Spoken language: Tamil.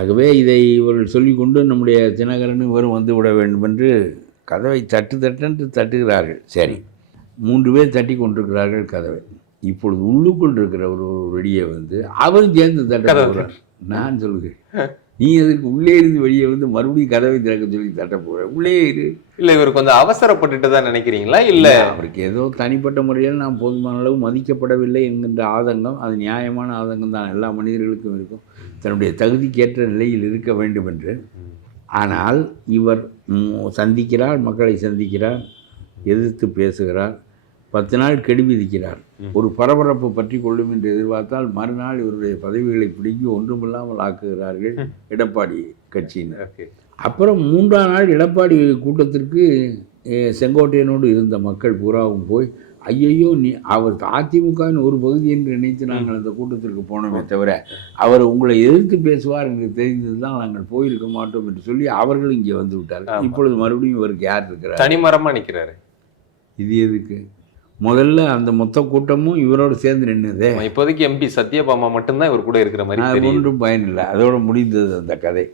ஆகவே இதை இவர்கள் சொல்லிக்கொண்டு நம்முடைய தினகரன் இவரும் வந்து விட வேண்டும் என்று கதவை தட்டென்று தட்டுகிறார்கள். சரி, 3 பேர் தட்டி கொண்டிருக்கிறார்கள் கதவை. இப்பொழுது உள்ளுக்குள் இருக்கிற ஒரு வெளியே வந்து அவரும் சேர்ந்து தட்ட போகிறார். நான் சொல்லுகிறேன், நீ எதுக்கு உள்ளே இருந்து வெளியே வந்து மறுபடியும் கதவை திறக்க சொல்லி தட்ட போகிற? உள்ளே இரு. இல்லை, இவர் கொஞ்சம் அவசரப்பட்டுட்டு தான் நினைக்கிறீங்களா? இல்லை, அவருக்கு ஏதோ தனிப்பட்ட முறையில் நான் போதுமான அளவு மதிக்கப்படவில்லை என்கின்ற ஆதங்கம், அது நியாயமான ஆதங்கம் தான், எல்லா மனிதர்களுக்கும் இருக்கும், தன்னுடைய தகுதிக்கேற்ற நிலையில் இருக்க வேண்டும் என்று. ஆனால் இவர் சந்திக்கிறார், மக்களை சந்திக்கிறார், எதிர்த்து பேசுகிறார், 10 நாள் கெடு விதிக்கிறார். ஒரு பரபரப்பு பற்றி கொள்ளும் என்று எதிர்பார்த்தால் மறுநாள் இவருடைய பதவிகளை பிடிங்கி ஒன்றுமில்லாமல் ஆக்குகிறார்கள் எடப்பாடி கட்சியினர். அப்புறம் 3ஆம் நாள் எடப்பாடி கூட்டத்திற்கு செங்கோட்டையனோடு இருந்த மக்கள் பூராவும் போய், ஐயையோ நீ அவர் அதிமுகவின் ஒரு பகுதி என்று நினைத்து நாங்கள் அந்த கூட்டத்திற்கு போனோமே தவிர அவர் உங்களை எதிர்த்து பேசுவார் என்று தெரிந்தது தான் நாங்கள் போயிருக்க மாட்டோம் என்று சொல்லி அவர்கள் இங்கே வந்து விட்டார்கள். இப்பொழுது மறுபடியும் இவருக்கு யார் இருக்கிறார்? தனிமரமாக நிற்கிறாரு. இது எதுக்கு? முதல்ல அந்த மொத்த கூட்டமும் இவரோடு சேர்ந்து நின்றுதே. இப்போதைக்கு எம்பி சத்யபாமா மட்டும்தான் இவர் கூட இருக்கிற மாதிரி ஒன்றும் பயனில்லை. அதோடு முடிந்தது அந்த கதை.